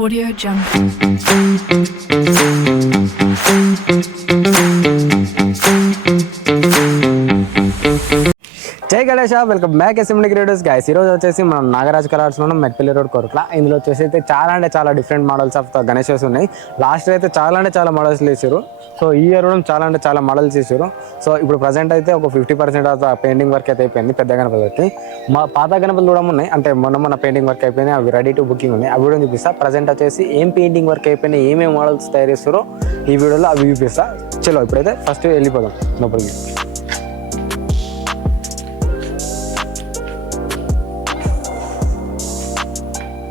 Audio Jungle. జై Ganesh, welcome back SMD creators guys. ఈరోజు వచ్చేసి మనం నాగరాజ్ కలర్స్లో మెట్పల్లి రోడ్ కొరట్ల. ఇందులో వచ్చేసి అయితే చాలా డిఫరెంట్ మోడల్స్ ఆఫ్ గణేషెస్ ఉన్నాయి. లాస్ట్ అయితే చాలా మోడల్స్ వేసారు. సో ఈ ఇయర్ కూడా చాలా మోడల్స్ వేసారు. సో ఇప్పుడు ప్రజెంట్ అయితే ఒక 50% ఆఫ్ పెయింటింగ్ వర్క్ అయితే అయిపోయింది పెద్ద గణపతి. మా పాత గణపతులు కూడా ఉన్నాయి, అంటే మొన్న పెయింటింగ్ వర్క్ అయిపోయింది, అవి రెడీ టు బుకింగ్ ఉన్నాయి. అవి కూడా చూపిస్తా. ప్రజెంట్ వచ్చేసి ఏం పెయింటింగ్ వర్క్ అయిపోయినాయి, ఏమేమి మోడల్స్ తయారు చేస్తారో ఈ వీడియోలో అవి చూపిస్తా. చలో ఇప్పుడైతే ఫస్ట్ వెళ్ళిపోదాం లోపలికి.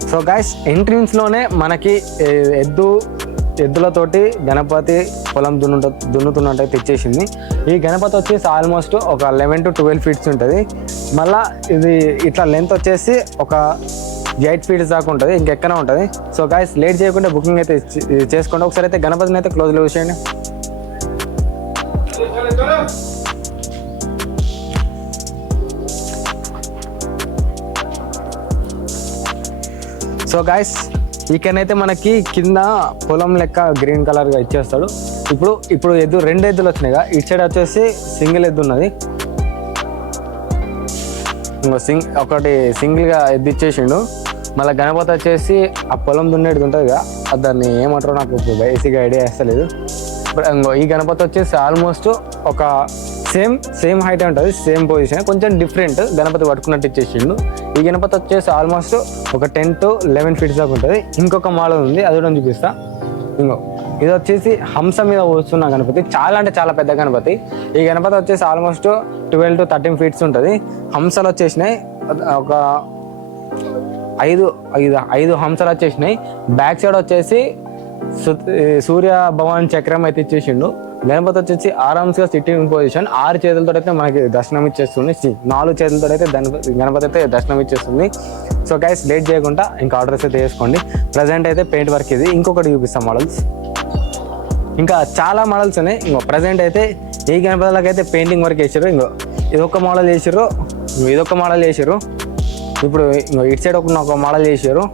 సో గైస్, ఎంట్రన్స్లోనే మనకి ఎద్దులతోటి గణపతి పొలం దున్నుతున్నట్టు తెచ్చేసింది. ఈ గణపతి వచ్చేసి ఆల్మోస్ట్ ఒక 11 to 12 feet ఉంటుంది. మళ్ళీ ఇది ఇట్లా లెంత్ వచ్చేసి ఒక 8 feet దాకా ఉంటుంది, ఇంకెక్కన ఉంటుంది. సో గైస్, లేట్ చేయకుండా బుకింగ్ అయితే చేసుకోండి. ఒకసారి అయితే గణపతిని అయితే క్లోజ్లో చూసేయండి. సో గైస్, ఇక్కడైతే మనకి కింద పొలం లెక్క గ్రీన్ కలర్గా ఇచ్చేస్తాడు. ఇప్పుడు రెండు ఎద్దులు వచ్చినాయిగా. ఇటు సైడ్ వచ్చేసి సింగిల్ ఎద్దు ఉన్నది, ఒకటి సింగిల్గా ఎద్దు ఇచ్చేసిండు. మళ్ళీ గణపతి వచ్చేసి ఆ పొలం దున్నేది ఉంటుంది కదా, దాన్ని ఏమంటారో నాకు బేసిక్గా ఐడియా వేస్తలేదు. ఈ గణపతి వచ్చేసి ఆల్మోస్ట్ ఒక సేమ్ హైట్ ఉంటుంది, సేమ్ పొజిషన్, కొంచెం డిఫరెంట్ గణపతి పట్టుకున్నట్టు ఇచ్చేసిండు. ఈ గణపతి వచ్చేసి ఆల్మోస్ట్ ఒక 10 to 11 feet దాకా ఉంటుంది. ఇంకొక మోడల్ ఉంది, అది కూడా చూపిస్తా. ఇది వచ్చేసి హంస మీద కూర్చున్న గణపతి, చాలా పెద్ద గణపతి. ఈ గణపతి వచ్చేసి ఆల్మోస్ట్ 12 to 13 feet ఉంటుంది. హంసలు వచ్చేసినాయి, ఒక ఐదు హంసలు వచ్చేసినాయి. బ్యాక్ సైడ్ వచ్చేసి సూర్య భగవాన్ చక్రం అయితే ఇచ్చేసిండు. గణపతి వచ్చేసి ఆరామ్స్గా సిట్టింగ్ పొజిషన్, 6 చేతులతో అయితే మనకి దర్శనం ఇచ్చేస్తుంది. 4 చేతులతో అయితే గణపతి అయితే దర్శనం ఇచ్చేస్తుంది. సో గైస్, లేట్ చేయకుండా ఇంకా ఆర్డర్స్ అయితే వేసుకోండి. ప్రజెంట్ అయితే పెయింట్ వర్క్ ఇది. ఇంకొకటి చూపిస్తాం మోడల్స్, ఇంకా చాలా మోడల్స్ ఉన్నాయి. ప్రజెంట్ అయితే ఈ గణపతులకు అయితే పెయింటింగ్ వర్క్ వేసారు. ఇదొక మోడల్ వేసారు, ఇదొక మోడల్ వేసారు. ఇప్పుడు ఇటు సైడ్ ఒక మోడల్ చేసారు.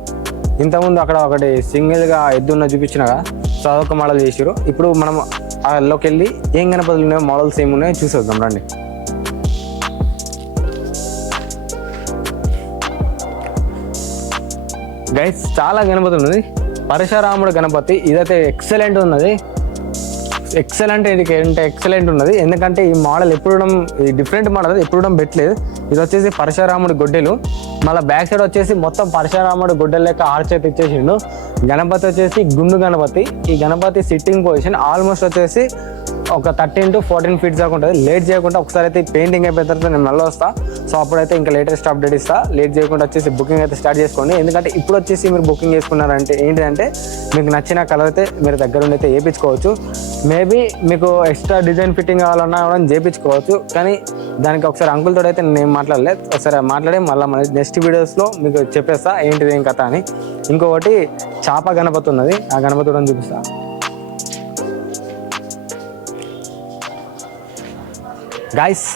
ఇంతకుముందు అక్కడ ఒకటి సింగిల్గా ఎద్దున్న చూపించినగా, సో అదొక మోడల్ చేసారు. ఇప్పుడు మనం అందులోకి వెళ్ళి ఏం గణపతులు ఉన్నాయో, మోడల్స్ ఏమున్నాయో చూసేద్దాం రండి. గైస్, చాలా గణపతి ఉన్నది. పరశురాముడు గణపతి ఇదైతే ఎక్సలెంట్ ఉన్నది. ఎక్సలెంట్ ఉన్నది. ఎందుకంటే ఈ మోడల్ డిఫరెంట్ మోడల్ ఎప్పుడు పెట్టలేదు. ఇది వచ్చేసి పరశురాముడి గొడ్డెలు. మళ్ళీ బ్యాక్ సైడ్ వచ్చేసి మొత్తం పరశురాముడి గొడ్డెలు లెక్క ఆర్చ్ అయితే ఇచ్చేసిండు. గణపతి వచ్చేసి గుండు గణపతి. ఈ గణపతి సిట్టింగ్ పొజిషన్ ఆల్మోస్ట్ వచ్చేసి ఒక 13 to 14 feet దాకా ఉంటుంది. లేట్ చేయకుండా ఒకసారి అయితే పెయింటింగ్ అయిపోయిన తర్వాత నేను మళ్ళీ వస్తా. సో అప్పుడైతే ఇంకా లేటెస్ట్ అప్డేట్ ఇస్తా. లేట్ చేయకుండా వచ్చేసి బుకింగ్ అయితే స్టార్ట్ చేసుకోండి. ఎందుకంటే ఇప్పుడు వచ్చేసి మీరు బుకింగ్ చేసుకున్నారంటే ఏంటంటే మీకు నచ్చిన కలర్ అయితే మీరు దగ్గర ఉండి అయితే వేయించుకోవచ్చు. మేబీ మీకు ఎక్స్ట్రా డిజైన్ ఫిట్టింగ్ కావాలన్నా కూడా చేయించుకోవచ్చు. కానీ దానికి ఒకసారి అంకుల్తో అయితే నేను మాట్లాడలేదు. ఒకసారి మాట్లాడి మళ్ళీ నెక్స్ట్ వీడియోస్లో మీకు చెప్పేస్తా ఏంటిది ఏం కథ అని. ఇంకొకటి చాప గణపతి ఉన్నది, ఆ గణపతి కూడా చూపిస్తా. గైస్,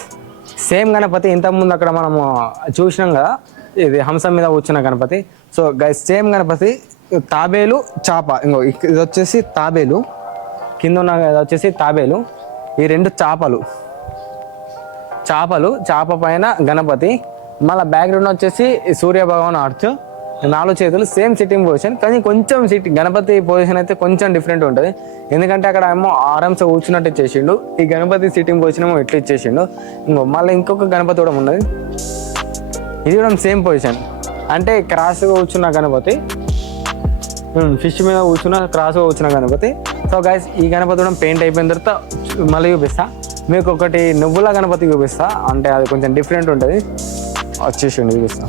సేమ్ గణపతి ఇంతకుముందు అక్కడ మనము చూసినాం కదా, ఇది హంస మీద కూర్చున్న Ganapati. So guys, same Ganapati, తాబేలు చాప. ఇది వచ్చేసి తాబేలు, కింద ఉన్న ఇది వచ్చేసి తాబేలు. ఈ రెండు చాపలు చాప పైన గణపతి. మళ్ళీ బ్యాక్గ్రౌండ్ వచ్చేసి సూర్య భగవాన్ ఆర్చ్, 4 చేతులు, సేమ్ సిట్టింగ్ పొజిషన్. కానీ కొంచెం గణపతి పొజిషన్ అయితే కొంచెం డిఫరెంట్ ఉంటుంది. ఎందుకంటే అక్కడ ఏమో ఆరామ్స్ కూర్చున్నట్టు ఇచ్చేసిండు. ఈ గణపతి సిట్టింగ్ పొజిషన్ ఏమో ఇట్లా ఇచ్చేసిండు. మళ్ళీ ఇంకొక గణపతి కూడా ఉన్నది, ఇది కూడా సేమ్ పొజిషన్. అంటే క్రాస్గా కూర్చున్న గణపతి, ఫిష్ మీద క్రాస్గా కూర్చున్న గణపతి. సో గైస్, ఈ గణపతి కూడా పెయింట్ అయిపోయిన తర్వాత మళ్ళీ చూపిస్తా. మీకు ఒకటి నువ్వుల గణపతి చూపిస్తా, అంటే అది కొంచెం డిఫరెంట్ ఉంటుంది. వచ్చేసిండు, చూపిస్తా.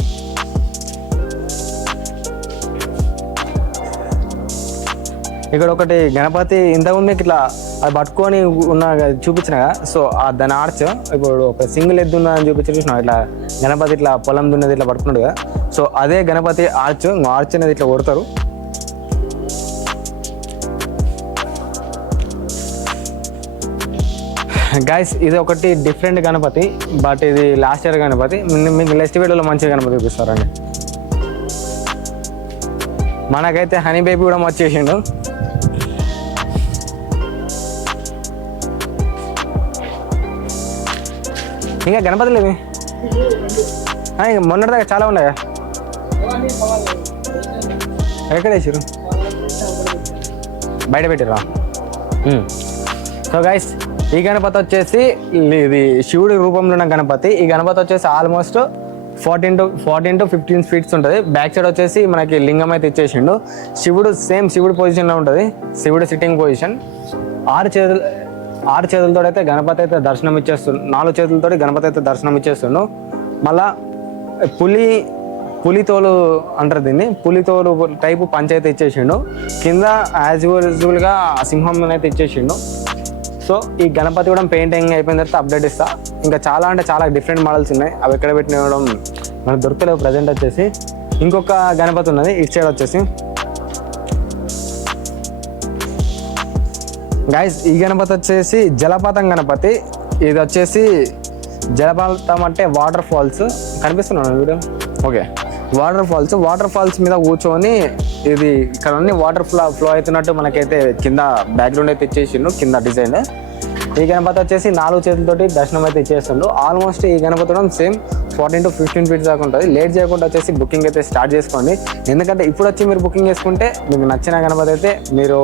ఇక్కడ ఒకటి గణపతి ఇంతకుముందు ఇట్లా అది పట్టుకొని ఉన్న చూపించినగా. సో దాని ఆర్చ్ ఇప్పుడు ఒక సింగిల్ ఎద్దు ఉన్నదని చూపించిన, ఇట్లా గణపతి ఇట్లా పొలం దున్నది ఇట్లా పట్టుకున్నాడు కదా. సో అదే గణపతి ఆర్చ్ అనేది ఇట్లా కొడతారు. గైస్, ఇది ఒకటి డిఫరెంట్ గణపతి, బట్ ఇది లాస్ట్ ఇయర్ గణపతి. మీకు నెక్స్ట్ వీడియోలో మంచి గణపతి చూపిస్తారండి. మనకైతే హనీ బేబీ కూడా వచ్చేసిండు. ఇంకా గణపతి లేదు, మొన్నటిదాకా చాలా ఉన్నాయా? ఎక్కడ వేసారు? బయట పెట్టిరా. సో గైస్, ఈ గణపతి వచ్చేసి ఇది శివుడి రూపంలో ఉన్న గణపతి. ఈ గణపతి వచ్చేసి ఆల్మోస్ట్ 14 to 15 ఫీట్స్ ఉంటుంది. బ్యాక్ సైడ్ వచ్చేసి మనకి లింగం అయితే ఇచ్చేసిండు. శివుడు సేమ్ శివుడు పొజిషన్లో ఉంటుంది, శివుడు సిట్టింగ్ పొజిషన్. 6 చేతులతో అయితే గణపతి అయితే దర్శనం ఇచ్చేస్తుండు. 4 చేతులతో గణపతి అయితే దర్శనం ఇచ్చేస్తుండు. మళ్ళా పులితోలు అంటారు దీన్ని, పులితోలు టైపు పంచైతే ఇచ్చేసిండు. కింద యాజ్ యూజువల్గా సింహం అయితే ఇచ్చేసిండు. సో ఈ గణపతి కూడా పెయింటింగ్ అయిపోయిన తర్వాత అప్డేట్ ఇస్తా. ఇంకా చాలా అంటే చాలా డిఫరెంట్ మోడల్స్ ఉన్నాయి, అవి ఎక్కడ పెట్టినడం మనకు దొరకలేవు ప్రజెంట్ వచ్చేసి. ఇంకొక గణపతి ఉన్నది ఇటు సైడ్ వచ్చేసి. గైస్, ఈ గణపతి వచ్చేసి జలపాతం గణపతి. ఇది వచ్చేసి జలపాతం అంటే వాటర్ ఫాల్స్. కనిపిస్తున్నాను వీడియో? ఓకే, వాటర్ ఫాల్స్ మీద కూర్చొని ఇది ఇక్కడ అన్ని వాటర్ ఫ్లో అవుతున్నట్టు మనకైతే కింద బ్యాక్గ్రౌండ్ అయితే ఇచ్చేసిండు, కింద డిజైన్. ఈ గణపతి వచ్చేసి 4 చేతులతోటి దర్శనం అయితే ఇచ్చేస్తుండు. ఆల్మోస్ట్ ఈ గణపతి సేమ్ 14 to 15 ఫీట్స్ దాకా ఉంటుంది. లేట్ చేయకుండా వచ్చేసి బుకింగ్ అయితే స్టార్ట్ చేసుకోండి. ఎందుకంటే ఇప్పుడు వచ్చి మీరు బుకింగ్ చేసుకుంటే మీకు నచ్చిన గణపతి అయితే మీరు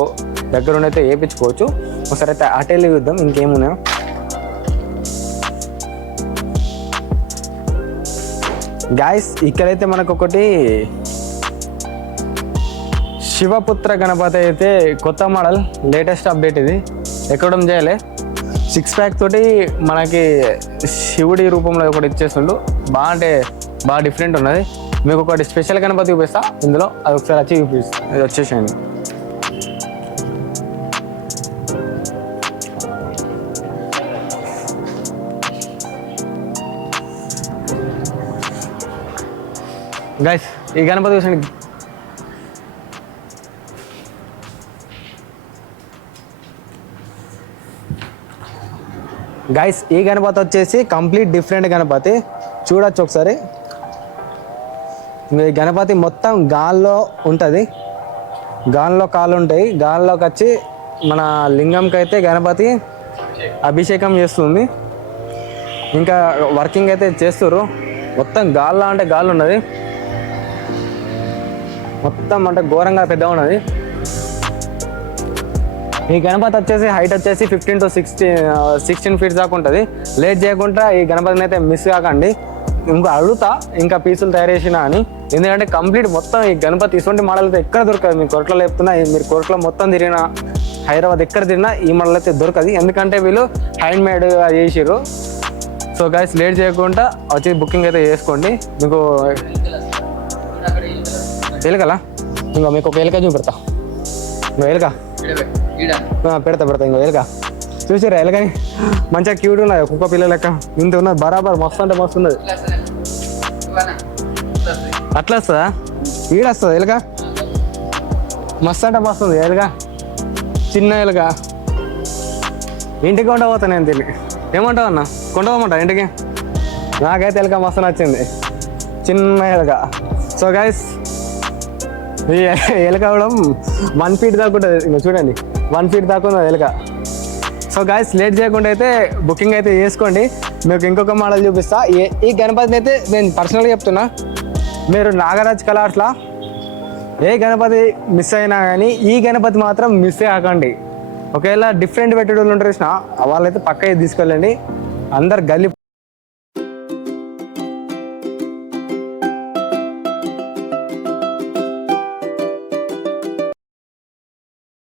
దగ్గరుండి అయితే వేయించుకోవచ్చు. ఒకసారి అయితే అటెల్లి చూద్దాం ఇంకేమున్నాయో. గాయస్, ఇక్కడైతే మనకు ఒకటి శివపుత్ర గణపతి అయితే కొత్త మోడల్, లేటెస్ట్ అప్డేట్. ఇది ఎక్కడం చేయలే, 6 ప్యాక్ తోటి మనకి శివుడి రూపంలో ఒకటి ఇచ్చేస్తుండు. బాగా డిఫరెంట్ ఉన్నది. మీకు ఒకటి స్పెషల్ గణపతి చూపిస్తా ఇందులో, అది ఒకసారి వచ్చి వచ్చేసేయండి. గైస్, ఈ గణపతి చూసండి. గైస్, ఈ గణపతి వచ్చేసి కంప్లీట్ డిఫరెంట్ గణపతి. చూడొచ్చు ఒకసారి. ఈ గణపతి మొత్తం గాల్లో ఉంటుంది, గాల్లో కాళ్ళు ఉంటాయి. గాల్లోకి వచ్చి మన లింగంకి అయితే గణపతి అభిషేకం చేస్తుంది. ఇంకా వర్కింగ్ అయితే చేస్తుర్రు. మొత్తం గాల్లో అంటే గాల్లో ఉన్నది, మొత్తం అంటే ఘోరంగా పెద్దగా ఉన్నది. ఈ గణపతి వచ్చేసి హైట్ వచ్చేసి 15 to 16 ఫీట్స్ దాకా ఉంటుంది. లేట్ చేయకుండా ఈ గణపతిని అయితే మిస్ కాకండి. ఇంకా అడుగుతా ఇంకా పీసులు తయారు చేసినా అని, ఎందుకంటే కంప్లీట్ మొత్తం ఈ గణపతి ఇటువంటి మోడల్ అయితే ఎక్కడ దొరకదు. మీ కోరట్లో చెప్తున్నా, మీరు కోరట్లో మొత్తం తిరిగిన, హైదరాబాద్ ఎక్కడ తిరిగినా ఈ మోడల్ అయితే దొరకదు. ఎందుకంటే వీళ్ళు హ్యాండ్ మేడ్ చేసిర్రు. సో గైస్, లేట్ చేయకుండా వచ్చి బుకింగ్ అయితే చేసుకోండి. మీకు ఎలుకలా ఇంకో మీకు ఒక ఎలుక చూపెడతా. ఇంకో ఎలుక పెడతా ఇంకో ఎలుక. చూసారా ఎలుకని? మంచిగా క్యూట్ ఉన్నది, కుక్క పిల్ల లెక్క ఇంత ఉన్నది. బరాబర్ మస్తు అంటే మస్తు ఉన్నది. అట్లా వస్తుందా? ఈడొస్తుందా ఎలుక? మస్తు అంటే మస్తు ఉంది ఎలుక, చిన్న ఎలుక. ఇంటికి కొండపోతా నేను తిని. ఏమంటావు అన్న? కొండపోమంటా ఇంటికి? నాకైతే ఎలుక మస్తు నచ్చింది, చిన్న ఎలుక. సో గైస్, ఈ ఎలుక కూడా 1 ఫీట్ దాకా ఉంటుంది. ఇంకా చూడండి, 1 ఫీట్ దాకా ఉంది ఎలుక. సో గైస్, లేట్ చేయకుండా అయితే బుకింగ్ అయితే చేసుకోండి. మీకు ఇంకొక మోడల్ చూపిస్తా. ఈ గణపతిని అయితే నేను పర్సనల్గా చెప్తున్నా, మీరు నాగరాజ్ కలర్స్లా ఏ గణపతి మిస్ అయినా కానీ ఈ గణపతి మాత్రం మిస్ కాకండి. ఒకవేళ డిఫరెంట్ పెట్టేటోళ్ళు ఉంటారు చూసిన, వాళ్ళైతే పక్క తీసుకెళ్ళండి. అందరు గల్లీ